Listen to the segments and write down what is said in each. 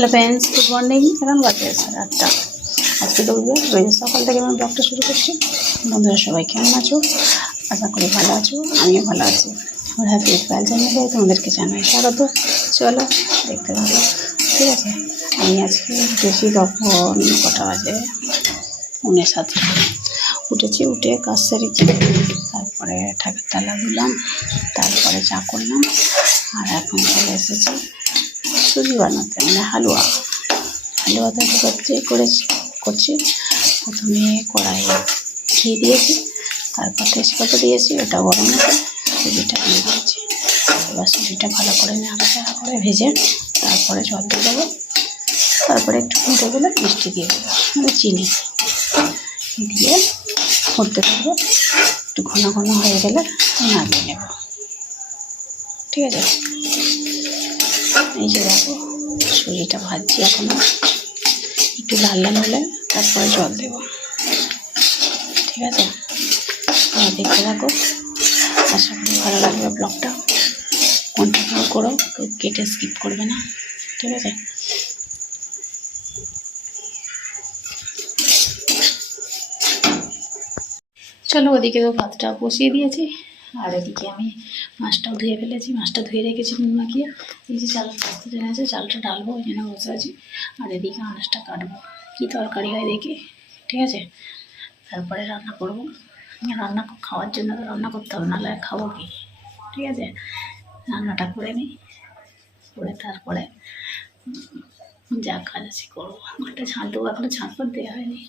Hello friends, good morning. এখন বাজে 8:30। আজকে রবিবার সকাল থেকে আমি ব্লগটা শুরু করছি। বন্ধুরা সবাই কেমন আছো? আশা করি ভালো আছো, আমিও ভালো আছি। আমার হ্যাপি ট্রায়াল চ্যানেলে তোমাদেরকে জানাই স্বাগত। চলো দেখতে পাবো, ঠিক আছে। আমি আজকে উঠেছি তখন কটা বাজে, 7:30। উঠেছি, উঠে কাজ সেরেছি, তারপরে ঠাকুর তালা দিলাম, তারপরে চা করলাম। আর এখন চলে এসেছি সুজি বানাতে, মানে হালুয়া তৈরি করছি। প্রথমে কড়াইয়ে ঘি দিয়েছি, তারপর তেজপাতা দিয়েছি, ওটা গরম হতে সুজিটা দিয়ে দিয়েছি। এবার সুজিটা ভালো করে নাড়াচাড়া করে ভেজে তারপরে জল দিয়ে দেবো। তারপরে একটু ফুটে গেলে মিষ্টি দিয়ে দেবো, মানে চিনি দিয়ে ফুটতে দেবো। একটু ঘন ঘন হয়ে গেলে নামিয়ে নেব, ঠিক আছে। এই যে দেখো সুজিটা ভাজছি, এখনো একটু লাল লাল হলে তারপরে জল দেব, ঠিক আছে। দেখতে থাকো, আশা করি ভালো লাগবে ব্লগটা। কন্টিনিউ করো, কেউ কেটে স্কিপ করবে না, ঠিক আছে। চলো, ওদিকে তো ভাতটা বসিয়ে দিয়েছি, আর এদিকে আমি মাছটাও ধুয়ে ফেলেছি। মাছটা ধুয়ে রেখেছি নুন মাখিয়ে। এই যে চাল ভাজতে জন্য আছে, চালটা ডালবো, ওই জন্য বসে আছি। আর এদিকে আনাজটা কাটবো, কী তরকারি হয় দেখি, ঠিক আছে। তারপরে রান্না করবো। রান্না খাওয়ার জন্য তো রান্না করতে হবে, নাহলে খাবো কি, ঠিক আছে। রান্নাটা করে নিই, করে তারপরে যা কাজ আছে করবো। ঘরটা ঝাঁট দেবো, এখনো ঝাঁট ফাট দেওয়া হয়নি,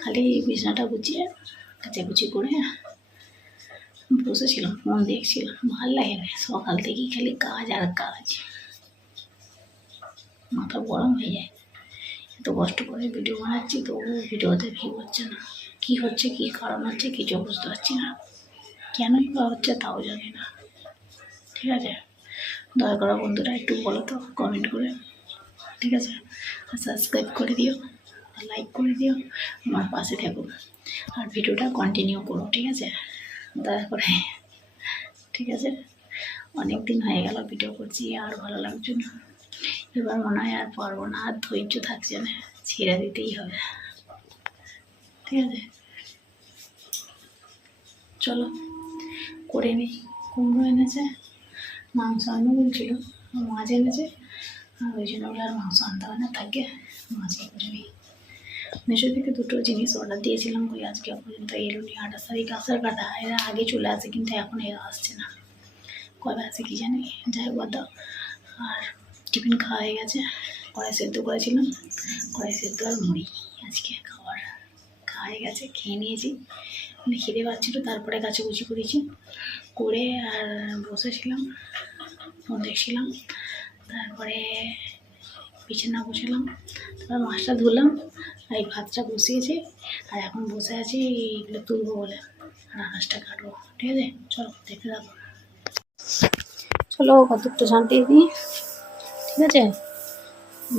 খালি বিছানাটা গুছিয়ে কাচাকুচি করে বসেছিলাম, ফোন দেখছিলাম। ভালো লাগে না, সকাল থেকেই খালি কাজ আর কাজ, মাথা গরম হয়ে যায়। এত কষ্ট করে ভিডিও বানাচ্ছি, তবু ভিডিওতে ভিউ হচ্ছে না। কী হচ্ছে, কী কারণ হচ্ছে, কিছু বুঝতে পারছি না। কেনই বা হচ্ছে তাও জানি না, ঠিক আছে। দয়া করা বন্ধুরা একটু বলো তো কমেন্ট করে, ঠিক আছে। আর সাবস্ক্রাইব করে দিও, লাইক করে দিও, আমার পাশে থাকো, আর ভিডিওটা কন্টিনিউ করো, ঠিক আছে, দয়া করে, ঠিক আছে। অনেক দিন হয়ে গেল ভিডিও করছি, আর ভালো লাগছে না। এবার মনে হয় আর পারবো না, আর ধৈর্য থাকছে না, ছেড়ে দিতেই হবে, ঠিক আছে। চলো করে নিই। কুমড়ো এনেছে, মাংস আনো বলছিল, মাছ এনেছে, আর ওই জন্য ওগুলো আর মাংস আনতে হয় না, থাকে মাছই করে নিই। মিশো থেকে দুটো জিনিস অর্ডার দিয়েছিলাম, কই আজকে পর্যন্ত এলো নি। 28 তারিখ আসার কথা, এরা আগে চলে আসে, কিন্তু এখন এরা আসছে না, কবে আসে কি জানি, যাই বাদ দাও। আর টিফিন খাওয়া হয়ে গেছে, কড়াই সেদ্ধ করেছিলাম, কড়াই সেদ্ধ আর মুড়ি আজকে খাওয়া হয়ে গেছে, খেয়ে নিয়েছি। মানে খিদে পাচ্ছিল, তারপরে কাচাকুচি করেছি, করে আর বসেছিলাম, ফোন দেখছিলাম। তারপরে বিছানা বসালাম, তারপর মাছটা ধুলাম, আর এই ভাতটা বসিয়েছি। আর এখন বসে আছি এইগুলো তুলবো বলে, আর আনাজটা কাটবো, ঠিক আছে। চলো দেখতে যাবো। চলো কতটা ঝাঁট দিয়ে দিই, ঠিক আছে,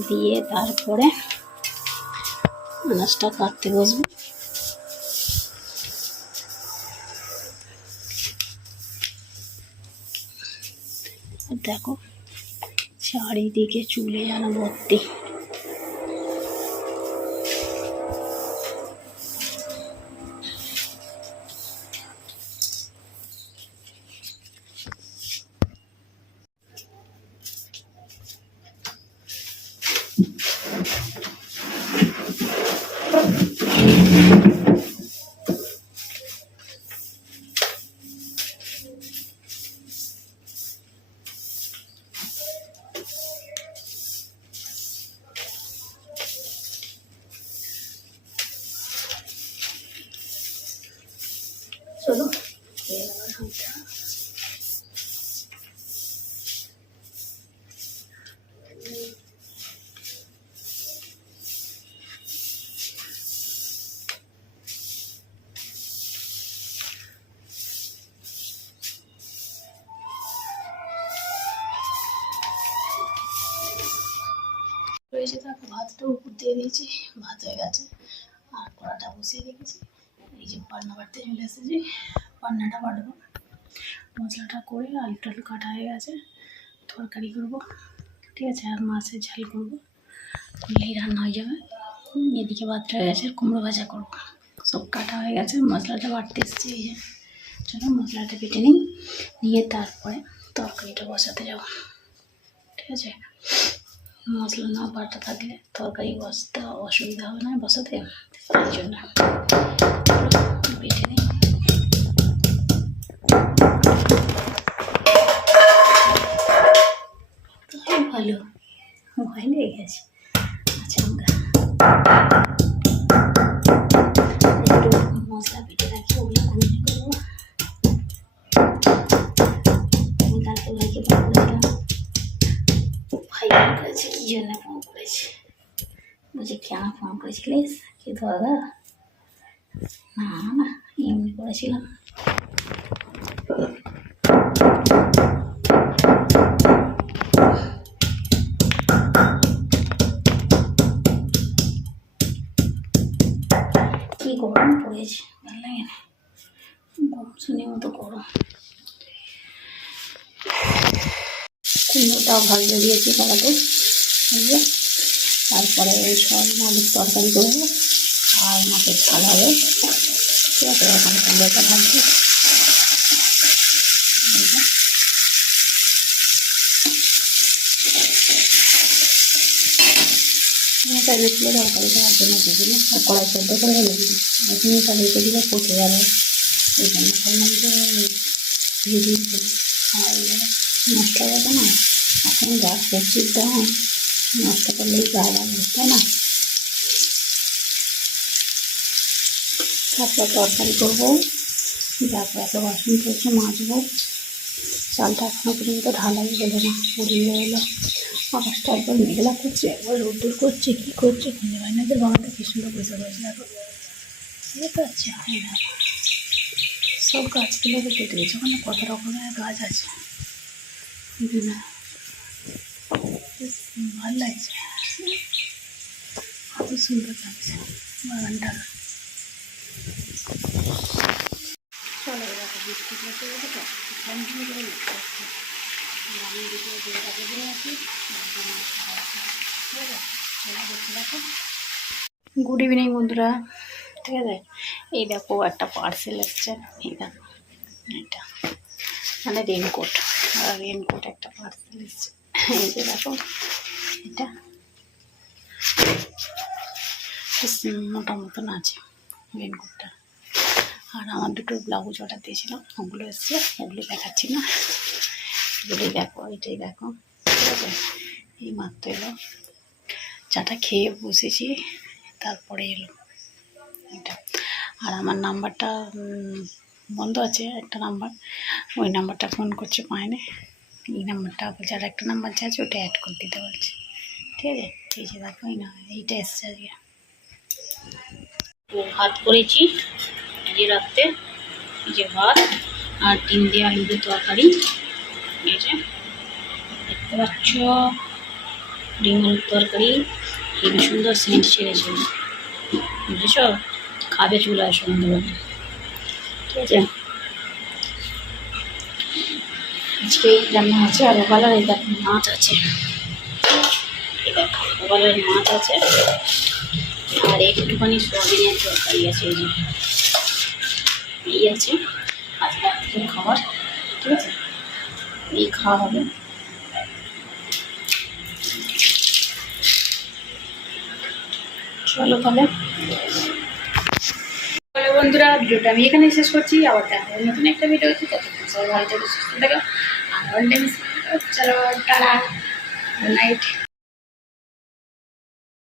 দিয়ে তারপরে আনাজটা কাটতে বসবো। দেখো চারিদিকে চুলে যেন ভর্তি। চলো রয়েছে, তারপর ভাতটা উপর দিয়ে দিয়েছি, ভাত হয়ে গেছে। আর কড়াটা বসিয়ে রেখেছি। এই যে পান্না বাড়তে চলে এসেছি, পান্নাটা বাড়বো। মশলাটা করে আলু টালু কাটা হয়ে গেছে, তরকারি করবো, ঠিক আছে। আর মাছের ঝাল করবো, করলেই রান্না হয়ে যাবে। এদিকে ভাতটা হয়ে গেছে, কুমড়ো ভাজা করবো। সব কাটা হয়ে গেছে, মশলাটা বাড়তে এসছে। এই যে চলো মশলাটা বেটে নিই, নিয়ে তারপরে তরকারিটা বসাতে যাবো। ঠিক আছে, মশলা না বাটা থাকলে তরকারি বসাতে অসুবিধা হবে না বসাতে, সেই জন্য বেটে নিই। ভালো মোবাইল লেগে গেছে। আচ্ছা আমরা একটু মশলা বেটে রাখি, ওগুলো ঘুরিয়ে করবো। তারপর ভাইকে ফোন করেছিলাম, ভাই ফোন করেছে কি জন্য ফোন করেছে, বলছে কেন ফোন করেছিলিস কি দাদা? না না এমনি করেছিলাম। কি গরম পড়েছে, ভালো লাগে না, গরম শুনে মতো গরম। কুমড়োটাও ভাজতে দিয়েছি কড়াতে, তারপরে সব আলুর তরকারি করবো আর মাছের ঝাল হবে। ঠিক আছে, এখন কুমড়োটা ভাজছি। তাহলে তুলে তরকারি করার জন্য দিদিলে আর কড়াই সেদ্ধ করে রেখে দিই, এখনটা রেখে দিলে পচে যাবে। এই জন্য ভাবলাম যে দিয়ে দিই, খাওয়াইলে নষ্ট হয়ে যাবে না। এখন যা সবজির দাম, নষ্ট করলেই গায়ে লাগবে, তাই না? তারপর তরকারি করবো, তারপর এত বাসন করছে মাজবো। চালটা এখনো পর্যন্ত ঢালাই হলো না, পুড়িয়ে এলো। আকাশটা একবার মেঘলা করছে, একবার রোদ্দুর করছে, কী করছে খুঁজে পাই না। বাগানটা কি সুন্দর বসে রয়েছে, দেখো বুঝতে পারছি হয় না। সব গাছগুলোকে কেটে দিয়েছে, ওখানে কত রকমের গাছ আছে, ভালো লাগছে, কত সুন্দর লাগছে বাগানটা। চলো দেখো বিস্কুটটা চলে দেখো কন্টিনিউ করে লিখতে হচ্ছে। আমি দিকে দিনটাকে দিয়ে আছি, ঠিক আছে চলো দেখতে দেখো। গুড ইভিনিং বন্ধুরা, ঠিক আছে। এই দেখো একটা পার্সেল এসছে, এই দেখো এটা মানে রেনকোট, আর রেনকোট একটা পার্সেল এসছে। এই যে দেখো এটা মোটা মতন আছে রেনকোটটা। আর আমার দুটো ব্লাউজ অর্ডার দিয়েছিলাম, ওগুলো এসছে, ওগুলো দেখাচ্ছি না, এগুলোই দেখো, এটাই দেখো। ঠিক আছে, এই মাত্র এলো, চাটা খেয়ে বসেছি, তারপরে এলো এটা। আর আমার নাম্বারটা বন্ধ আছে, একটা নাম্বার, ওই নাম্বারটা ফোন করছে পায়নি, এই নাম্বারটা বলছে আর একটা নাম্বার যা আছে ওটা অ্যাড করে দিতে বলছে। ঠিক আছে, এই যে দেখো এই না এইটা এসছে আজকে। ভাত করেছি এই যে রাত্রে, এই যে ভাত আর ডিম দিয়ে আলু দিয়ে তরকারি, এই যে দেখতে পাচ্ছ ডিম আলুর তরকারি, হেবি সুন্দর সেন্ট ছেড়েছে, বুঝেছ? খাবে চুলায় সন্ধ্যেবেলা। ঠিক আছে, আজকে এই রান্না আছে। আর ওবেলার এই দেখো মাছ আছে, এই দেখো ওবেলার মাছ আছে, আর একটুখানি সোয়াবিনের তরকারি আছে, এই যে এই আছে আজকে রাত্রের খাবার। ঠিক আছে, এই খাওয়া হবে। চলো তাহলে বন্ধুরা, ভিডিওটা আমি এখানে শেষ করছি। আবার দেখা হবে নতুন একটা ভিডিও হচ্ছে, ততক্ষণ সবাই ভালো থাকো, সুস্থ থাকো। আর চলো টাটা, গুড নাইট।